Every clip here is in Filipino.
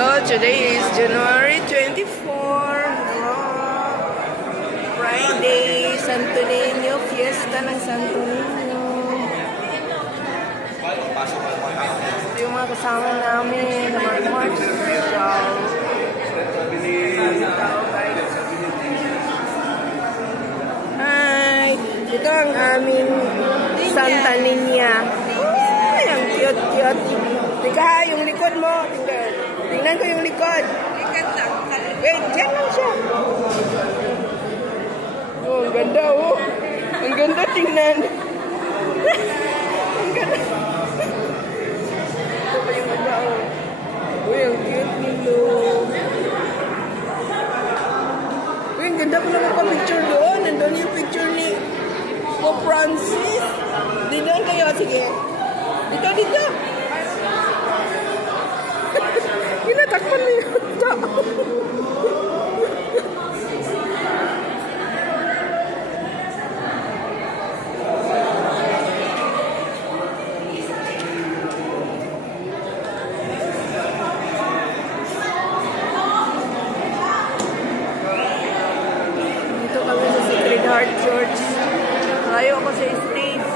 Hello, today is January 24. Friday, Santo Niño, fiesta ng Santo Niño. Ito yung mga kasama namin na mag-march social. Hi! Ito ang aming Santa Niña. Ay, ang cute-cute. Tika, yung likod mo. Tingnan ko yung likod. Wait, dyan lang siya. Oh, ang ganda, oh. Ang ganda, tingnan. Ang ganda. Ito pa yung ganda, oh. Uy, ang cute nito. Uy, ang ganda ko naman pa-picture doon. Nandun yung picture ni Pope Francis. Dito kayo, sige. Dito. Tinatakpan niya yung tao. Dito kami sa Sacred Heart Church. Layo ako sa stage.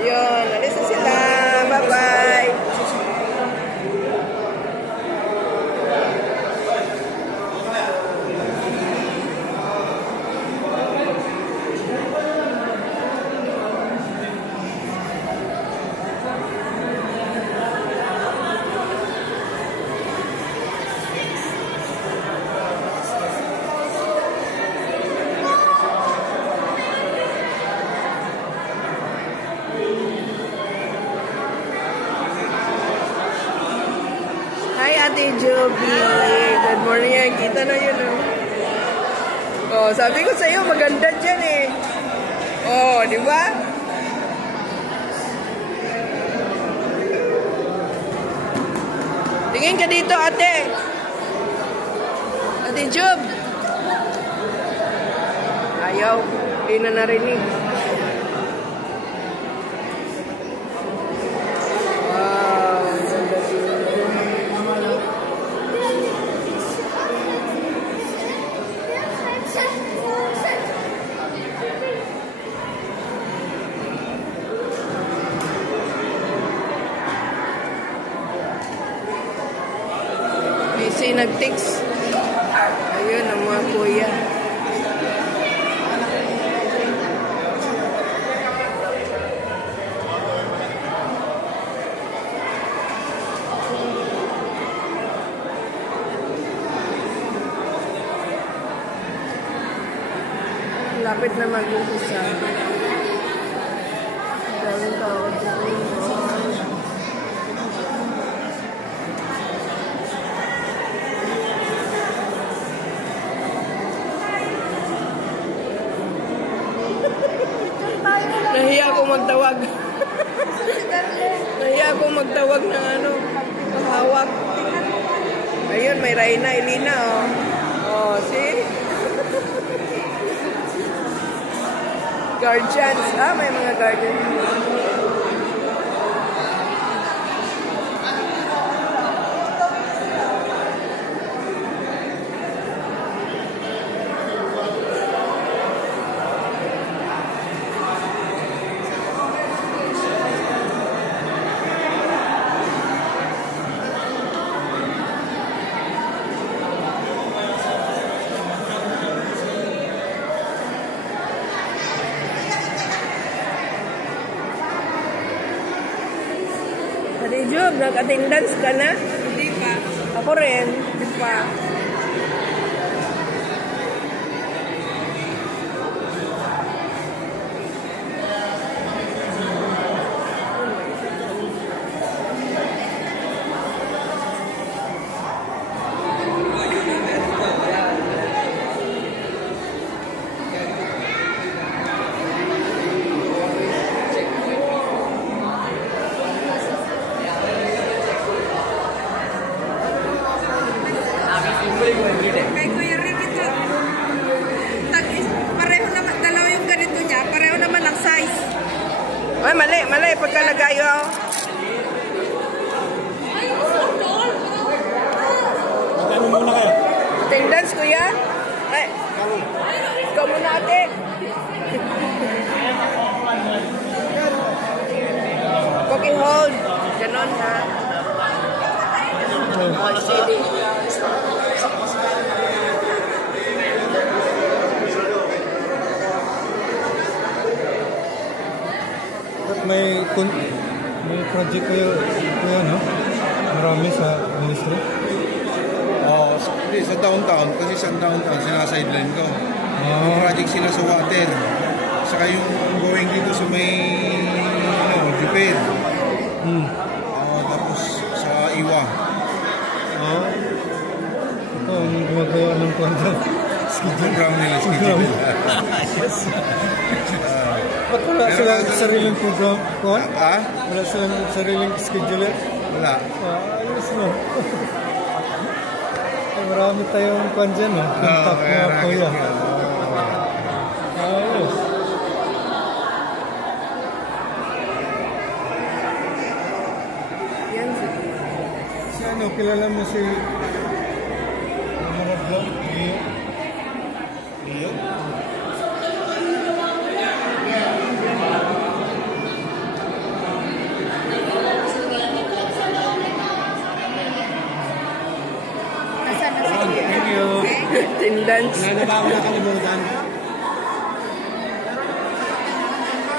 Ayun, alis na sila. Bye-bye. Hi, Ate Joby. Good morning. Kita na yun, oh. Oh, sabi ko sa'yo, maganda dyan, eh. Oh, di ba? Tingin ka dito, ate. Ate Job. Ayaw. Hindi na narinig. Kasi nag-text. Ayun ang mga kuya. Lapit na mag-umpisa. Daming tao dito. Nahiya akong magtawag. Nahiya akong magtawag ng ano, hawak. Ayun, may Raina, Elina, oh. Oh, see? Guardians. Ah, may mga guardians. Ate Job, nag-attendance ka na? Hindi pa. Ako rin. Hindi pa. Kay Kuya Rick ito. Pareho naman, dalawa yung ganito niya. Pareho naman ang size. Ay, mali. Pagka nagayo. Ay, so tall. Ano muna kayo? Attendance, kuya? Ay, ikaw muna, ate. Cooking hold. Ganon, ha? Oh, steady. May project ko yun, no? Marami sa ministry. Sa downtown, kasi sa downtown, sinasideline ko. May project sila sa water. Saka yung going dito sa may, Japan. Tapos sa Iwa. Ito, ang gumagawa ng contract. Program nila, schedule. Ba't wala silang sariling program? Ha? Wala silang sariling scheduler? Wala. Ayos, no? Marami tayong kwan dyan, no? Kontak mga kuya. Ayos. Yan. Si ano, kilala mo si mga vlog? Leo? Thank you. Attendance. Wala na ba ako nakalimutan?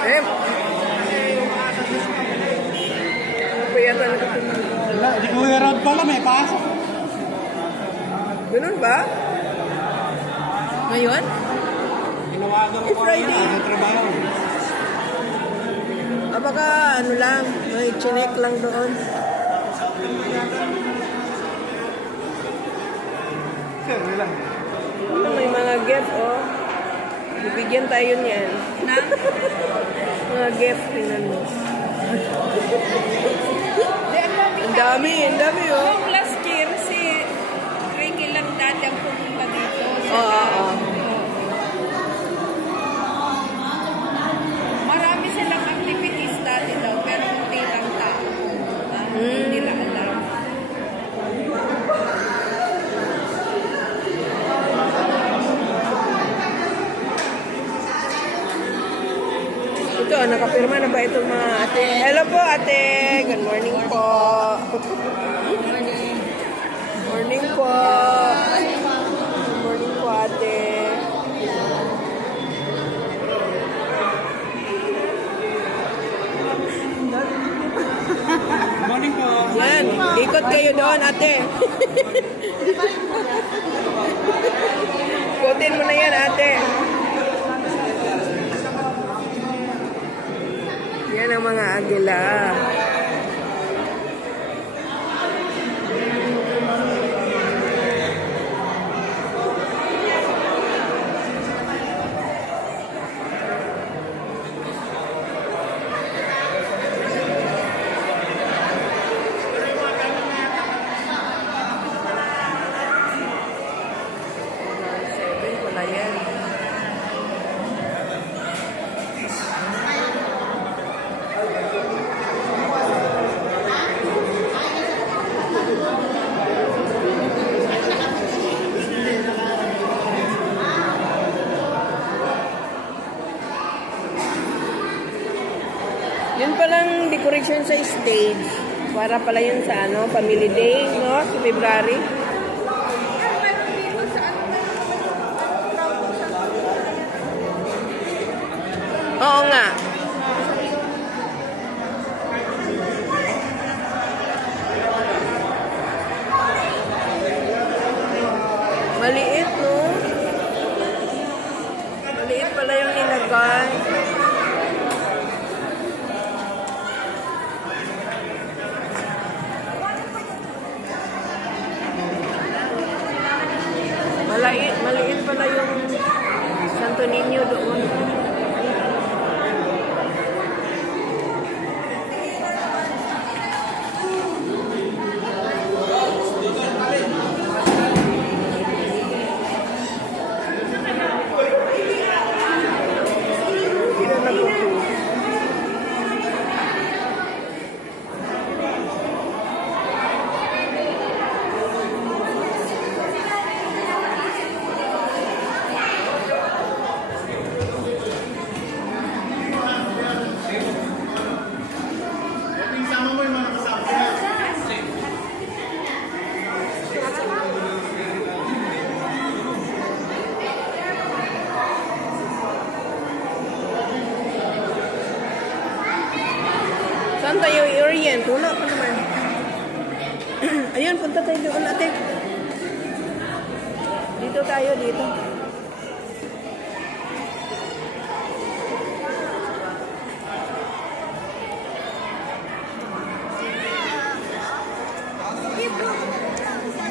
Eh. Ano pa yata nakatulog? Wala, di ko around pala, may pasok. Ganun ba? Ngayon? Tinawagan ko Friday. ng trabaho. Baka ano lang, may chinek lang doon. Sure lang. May mga gift, oh. Bibigyan tayo niyan. Na? Mga gift, tingnan mo. Ang dami, oh. Yung last year, si Ricky lang dati ang pumunta dito. Oo. Marami silang activities dati daw, pero hindi lang tao. Hindi lang alam. Ito, nakapirma na ba itong mga ate? Hello po, ate. Good morning po. Morning po. Good morning po, ate. Morning po. Yan, ikot kayo doon, ate. Ikutin mo na yan, ate. Yan ang mga agila. Wala yan. Yun palang decoration sa stage. Para pala yun sa ano, Family Day, no? Sa February. Oo nga. Saan tayo i-orient? Wala pa naman. Ayun, punta tayo doon natin. Dito tayo, dito.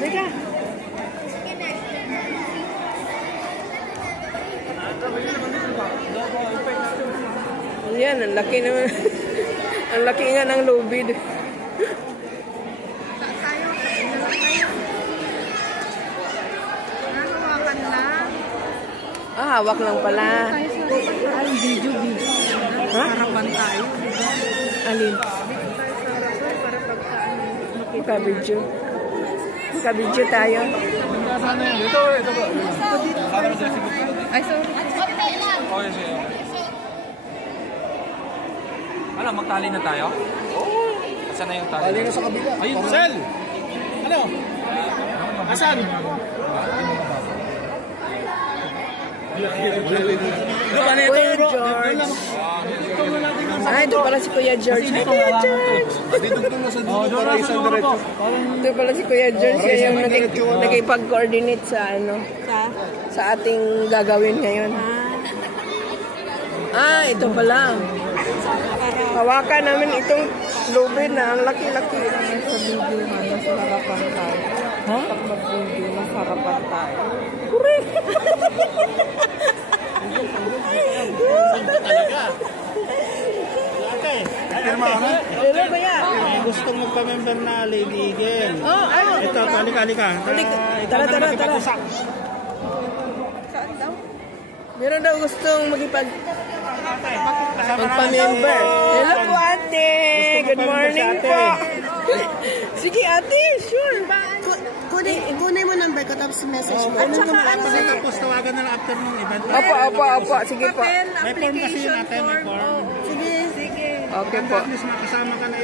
Teka. Yan, ang laki naman. Ang laki nga ng lubid. Hawakan lang. Ah, hawak lang pala. Ay, video. Ha? Harapan tayo. Alin? Para pagkaan. Magka-video. Magka-video tayo. Ay, sorry. Ano, magtali na tayo? Oo. Asan na yung tali? Tali na sa kabila. Ayun, Sel! Ano? Asan? Kuya George. Ah, ito pala si Kuya George. Hi, Kuya George. Didugtong na sa dulo para isang diretso. Ito pala si Kuya George. Siya yung nakipag-coordinate sa ano. Sa ating gagawin ngayon. Ah, ito pala. Hawakan namin itong lubid na ang laki-laki. Sa video, nasa harapan tayo. Ha? Pag mag-video, nasa harapan tayo. Pirma ka na? Pero ba yan? Gustong magpa-member na Lady Eagle. Oh, ano? Ito, halika. Tara. Meron daw gustong magpa-member. Hello po, ate. Good morning po. Sige, ate. Sure. Kunin mo number ko tapos message mo. At saka ano? Tapos tawagan na lang after ng event. Opo. Sige po. May form kasi natin, may form. Sige. Okay po. At least makasama ka na